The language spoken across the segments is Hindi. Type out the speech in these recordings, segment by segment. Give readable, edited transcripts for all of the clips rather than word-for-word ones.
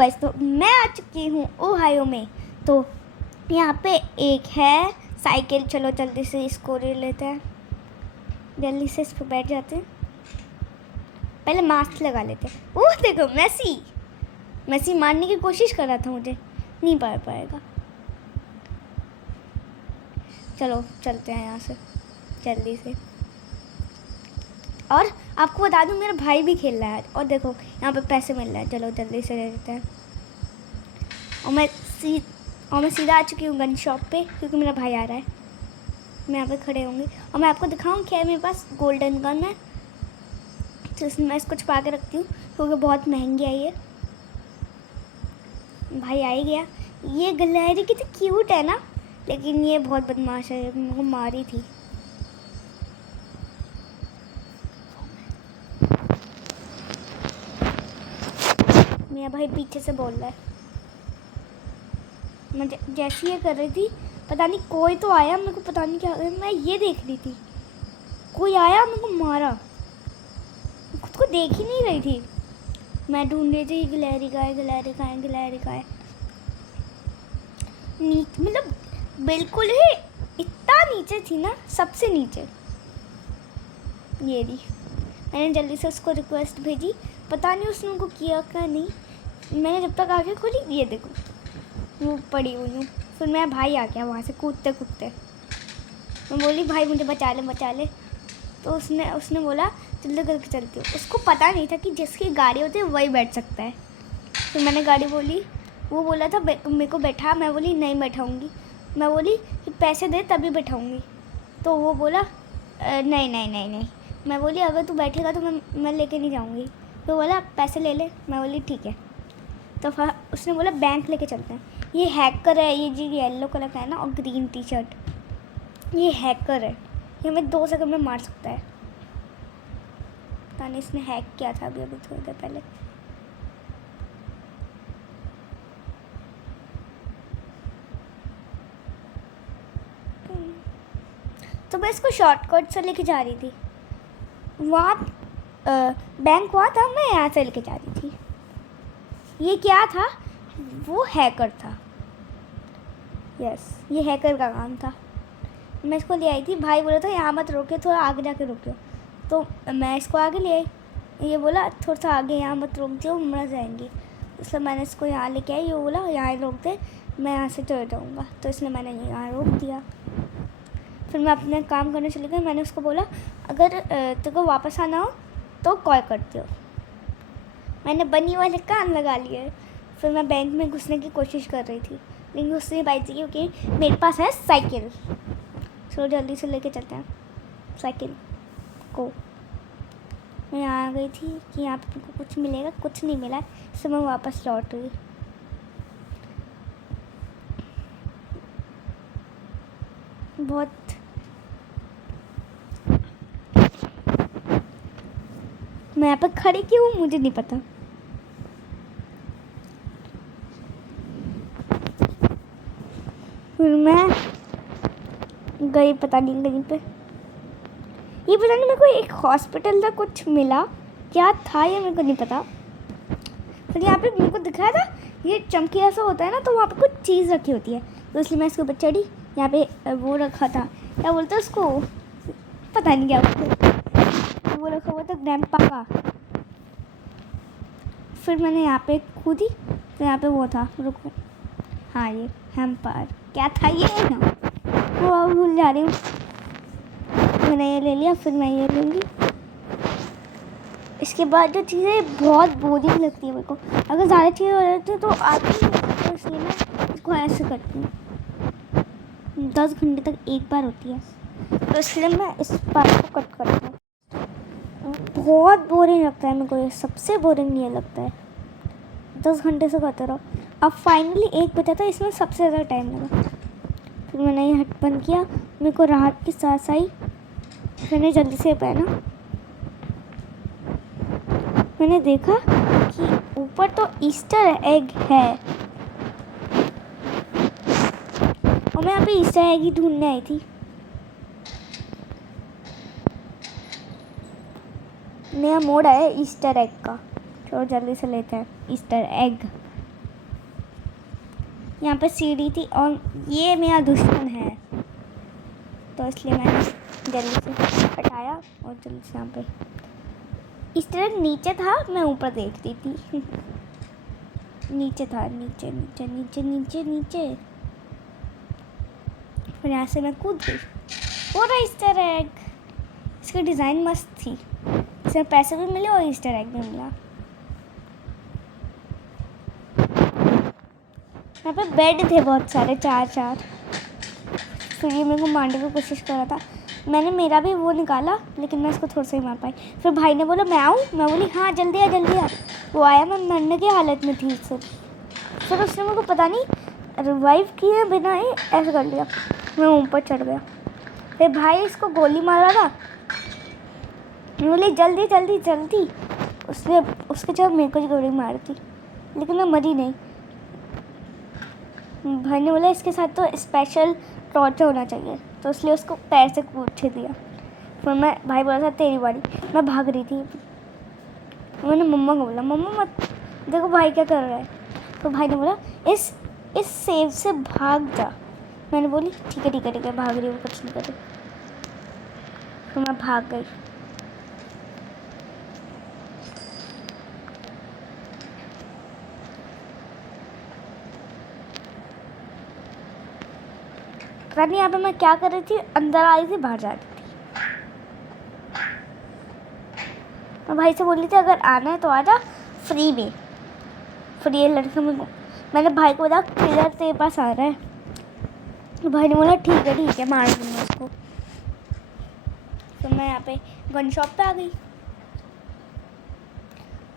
गाइस, तो मैं आ चुकी हूँ ओहायो में। तो यहाँ पे एक है साइकिल। चलो जल्दी से इसको ले लेते हैं, जल्दी से इस पर बैठ जाते हैं। पहले मास्क लगा लेते हैं। ओह देखो, मैसी मारने की कोशिश कर रहा था, मुझे नहीं पार पाएगा। चलो चलते हैं यहाँ से जल्दी से। और आपको बता दूँ, मेरा भाई भी खेल रहा है। और देखो यहाँ पे पैसे मिल रहे हैं। चलो जल्दी से ले लेते हैं। और मैं सीधा आ चुकी हूँ गन शॉप पे, क्योंकि मेरा भाई आ रहा है। मैं यहाँ पे खड़े होंगे और मैं आपको दिखाऊँ क्या है मेरे पास। गोल्डन गन है, तो इसमें मैं इसको छुपा के रखती हूँ क्योंकि बहुत महंगी आई है। भाई आ ही गया। ये गिलहरी कितनी क्यूट है ना, लेकिन ये बहुत बदमाश है, मुझको मारी थी। मेरा भाई पीछे से बोल रहा है। मैं जैसी ये कर रही थी, पता नहीं कोई तो आया, मेरे को पता नहीं क्या। मैं ये देख रही थी, कोई आया मेरे को मारा, खुद को देख ही नहीं रही थी। मैं ढूंढ रही थी गिलहरी का है, गिलहरी का है, गिलहरी का है। मतलब बिल्कुल ही इतना नीचे थी ना, सबसे नीचे। ये रही। मैंने जल्दी से उसको रिक्वेस्ट भेजी, पता नहीं उसने उनको किया क्या नहीं। मैंने जब तक आके खोली, ये देखो वो पड़ी हुई हूँ। फिर मेरा भाई आ गया वहाँ से कूदते कूदते। मैं बोली भाई मुझे बचा ले बचा ले। तो उसने बोला जल्दी करके चलती हूँ। उसको पता नहीं था कि जिसकी गाड़ी होती है वही बैठ सकता है। फिर मैंने गाड़ी बोली, वो बोला था मेरे को बैठा। मैं बोली नहीं बैठाऊँगी। मैं बोली कि पैसे दे तभी बैठाऊँगी। तो वो बोला नहीं नहीं नहीं नहीं। मैं बोली अगर तू बैठेगा तो मैं लेके नहीं जाऊँगी। तो बोला पैसे ले ले। मैं बोली ठीक है। तो फिर उसने बोला बैंक लेके चलते हैं। ये हैकर है, ये जी येलो कलर का है ना, और ग्रीन टी शर्ट, ये हैकर है। ये हमें 2 सेकंड में मार सकता है। पता नहीं इसने हैक किया था अभी थोड़ी देर पहले। तो मैं इसको शॉर्टकट से लेके जा रही थी। वहाँ बैंक हुआ था, मैं यहाँ से लेके जा रही थी। ये क्या था? वो हैकर था। यस, ये हैकर का काम था। मैं इसको ले आई थी। भाई बोला था यहाँ मत रोके, थोड़ा आगे जाके रुको। तो मैं इसको आगे ले आई। ये बोला थोड़ा सा आगे, यहाँ मत रोक दो, मर जाएंगे। इसलिए मैंने इसको यहाँ लेके आई। वो बोला यहाँ रोक दे, मैं यहाँ से चले जाऊँगा। तो इसलिए मैंने यहाँ रोक दिया। फिर मैं अपने काम करने चली गई। मैंने उसको बोला अगर तेरे को वापस आना हो तो कॉल करती हो। मैंने बनी वाले कान लगा लिए। फिर मैं बैंक में घुसने की कोशिश कर रही थी, लेकिन घुस नहीं पाई थी क्योंकि मेरे पास है साइकिल। चलो जल्दी से लेके चलते हैं साइकिल को। मैं यहाँ आ गई थी कि यहाँ पे को कुछ मिलेगा, कुछ नहीं मिला, इसलिए मैं वापस लौट गई। बहुत मैं यहाँ पे खड़ी क्यों हूँ मुझे नहीं पता। फिर मैं गई पता नहीं कहीं पे। ये पता नहीं मेरे को एक हॉस्पिटल का कुछ मिला, क्या था ये मेरे को नहीं पता। फिर यहाँ पे मेरे को दिखाया था ये चमकी ऐसा होता है ना, तो वहाँ पे कुछ चीज़ रखी होती है, तो इसलिए मैं इसके ऊपर चढ़ी। यहाँ पे वो रखा था, क्या बोलते हैं उसको, पता नहीं क्या उसको, वो रखा हुआ था ग्रैंडपा का। फिर मैंने यहाँ पे कूदी, तो यहाँ पे वो था, रुको, हाँ ये हैम्पर, क्या था ये ना, वो भूल जा रही हूँ। मैंने ये ले लिया, फिर मैं ये लूँगी। इसके बाद जो चीज़ें बहुत बोरिंग लगती है मेरे को, अगर ज़्यादा चीज़ें हो जाती है तो आती है, तो इसलिए मैं इसको ऐसे करती हूँ। 10 घंटे तक एक बार होती है, तो इसलिए मैं इस पार्ट को कट करती हूँ। बहुत बोरिंग लगता है मेरे को, ये सबसे बोरिंग ये लगता है। 10 घंटे से करते रहो। अब फाइनली 1 बचा था, इसमें सबसे ज़्यादा टाइम लगा। फिर मैंने ये हट बंद किया, मेरे को राहत की सांस आई। मैंने जल्दी से पहना। मैंने देखा कि ऊपर तो ईस्टर एग है, और मैं यहाँ पे ईस्टर एग ही ढूंढने आई थी। नया मोड आया ईस्टर एग का। चलो जल्दी से लेते हैं ईस्टर एग। यहाँ पे सीढ़ी थी और ये मेरा दुश्मन है, तो इसलिए मैंने जल्दी से हटाया और जल्दी से यहाँ पे इस तरह नीचे था, मैं ऊपर देखती थी। नीचे था, नीचे नीचे नीचे नीचे नीचे, फिर यहाँ से मैं कूद गई। पूरा ईस्टर एग, इसकी डिज़ाइन मस्त थी, इसमें पैसे भी मिले और ईस्टर एग भी मिला। यहाँ पे बेड थे बहुत सारे, 4-4। फिर ये मेरे को मारने की कोशिश कर रहा था, मैंने मेरा भी वो निकाला लेकिन मैं इसको थोड़ा सा ही मार पाई। फिर भाई ने बोला मैं आऊँ, मैं बोली हाँ जल्दी आ जल्दी आ। वो आया, मैं मरने की हालत में थी सिर्फ। फिर उसने मेरे को पता नहीं रिवाइव किए बिना ही ऐसे कर लिया, मैं ऊपर चढ़ गया। फिर भाई इसको गोली मार रहा था, मैं बोली जल्दी जल्दी जल्दी, उसने उसके जब मेरे को गोली मार दी लेकिन मैं मरी नहीं। भाई ने बोला इसके साथ तो स्पेशल टॉर्चर होना चाहिए, तो इसलिए उसको पैर से पूछ दिया। फिर भाई बोला था तेरी बारी, मैं भाग रही थी। मैंने मम्मा को बोला मम्मा मत देखो भाई क्या कर रहा है। तो भाई ने बोला इस सेव से भाग जा। मैंने बोली ठीक है ठीक है ठीक है, भाग रही हूँ, कुछ नहीं कर रही। फिर मैं भाग गई। पता नहीं यहाँ पे मैं क्या कर रही थी, अंदर आई थी बाहर जा रही थी। मैं भाई से बोली थी अगर आना है तो आजा फ्री में। फिर ये लड़का मैंने भाई को बोला किधर तेरे पास आ रहा है, तो भाई ने बोला ठीक है मार दूँगा उसको। तो मैं यहाँ पे गन शॉप पे आ गई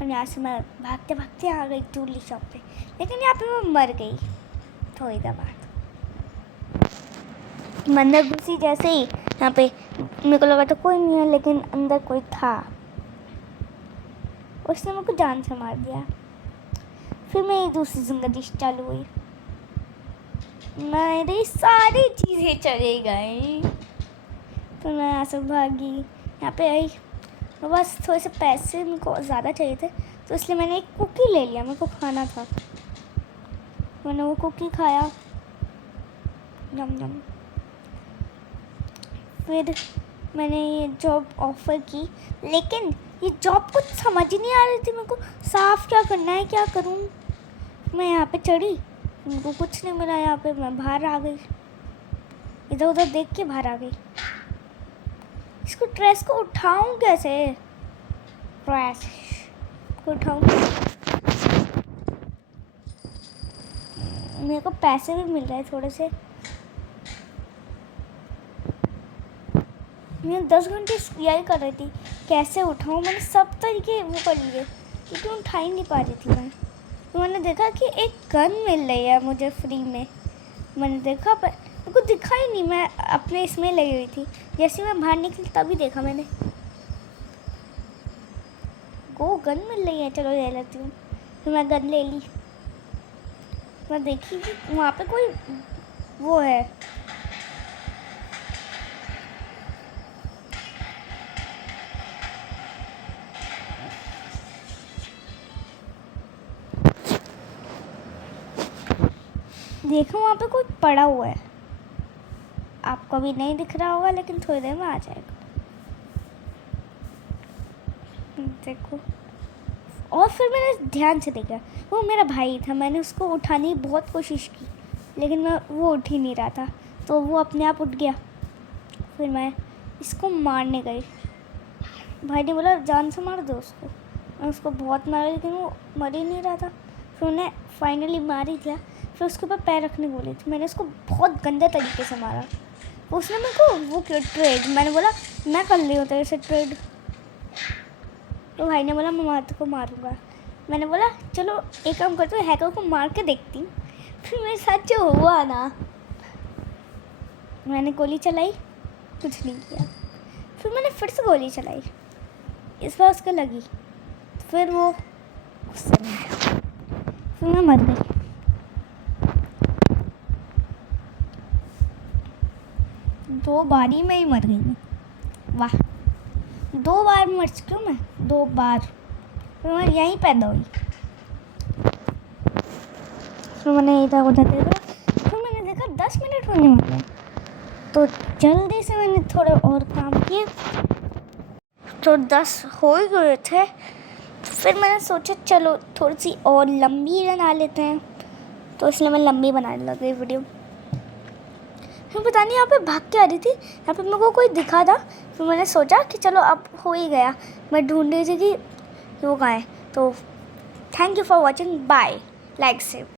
और यहाँ से मैं भागते भागते आ गई जूलरी शॉप पे, लेकिन यहाँ पे मैं मर गई थोड़ी देर बाद। मंदिर घुसी जैसे ही यहाँ पे मेरे को लगा था कोई नहीं है, लेकिन अंदर कोई था, उसने मेरे को जान से मार दिया। फिर मेरी दूसरी जिंदगी चालू हुई, मेरी सारी चीज़ें चली गई। फिर मैं यहाँ से भागी, यहाँ पे आई, बस थोड़े से पैसे मेरे को ज़्यादा चाहिए थे, तो इसलिए मैंने एक कुकी ले लिया, मेरे को खाना था। मैंने वो कुकी खाया, यम यम। फिर मैंने ये जॉब ऑफ़र की, लेकिन ये जॉब कुछ समझ ही नहीं आ रही थी मेरे को, साफ क्या करना है, क्या करूँ। मैं यहाँ पे चढ़ी, उनको कुछ नहीं मिला। यहाँ पे मैं बाहर आ गई, इधर उधर देख के बाहर आ गई। इसको ड्रेस को उठाऊँ कैसे, ड्रेस को उठाऊँ। मेरे को पैसे भी मिल रहे हैं थोड़े से। मैं 10 घंटे यही कर रही थी कैसे उठाऊँ, मैंने सब तरीके वो कर लिए लेकिन उठा ही नहीं पा रही थी मैं। तो मैंने देखा कि एक गन मिल रही है मुझे फ्री में, मैंने देखा पर मेरे को दिखा ही नहीं, मैं अपने इसमें लगी हुई थी। जैसे मैं बाहर निकली तभी देखा मैंने, वो गन मिल रही है, चलो ले लेती हूँ। फिर मैं गन ले ली। मैं देखी कि वहाँ पे कोई वो है, देखो वहाँ पे कोई पड़ा हुआ है, आपको अभी नहीं दिख रहा होगा लेकिन थोड़ी देर में आ जाएगा। देखो, और फिर मैंने ध्यान से देखा, वो मेरा भाई था। मैंने उसको उठाने की बहुत कोशिश की लेकिन वो उठ ही नहीं रहा था, तो वो अपने आप उठ गया। फिर मैं इसको मारने गई, भाई ने बोला जान से मार दो उसको। मैं उसको बहुत मारा लेकिन वो मर ही नहीं रहा था। फिर उन्हें फाइनली मार ही दिया। फिर उसके ऊपर पैर रखने बोली थी, मैंने उसको बहुत गंदे तरीके से मारा। उसने मेरे को वो किया ट्रेड, मैंने बोला मैं कर ली हूँ तेरे से ट्रेड। तो भाई ने बोला मैं माता को मारूंगा। मैंने बोला चलो एक काम करते हो, हैकर को मार के देखती हूँ। फिर मेरे साथ जो हुआ ना, मैंने गोली चलाई, कुछ नहीं किया। फिर मैंने फिर से गोली चलाई, इस बार उसको लगी, फिर वो गुस्से में आया, फिर मैं मर गई। दो बारी में ही मर गई मैं, वाह 2 बार मर चुकी हूँ मैं, 2 बार। फिर मैं यहीं पैदा हुई। फिर मैंने इधर उधर देखा, फिर मैंने देखा 10 मिनट होने वाले हैं, तो जल्दी से मैंने थोड़े और काम किए, तो 10 हो ही गए थे। फिर मैंने सोचा चलो थोड़ी सी और लंबी बना लेते हैं, तो इसलिए मैं लंबी बनाने लगी वीडियो। फिर पता नहीं यहाँ पे भाग के आ रही थी, यहाँ पे मेरे को कोई दिखा था, फिर मैंने सोचा कि चलो अब हो ही गया। मैं ढूंढ रही थी कि वो कहाँ है। तो thank you for watching, bye, like से।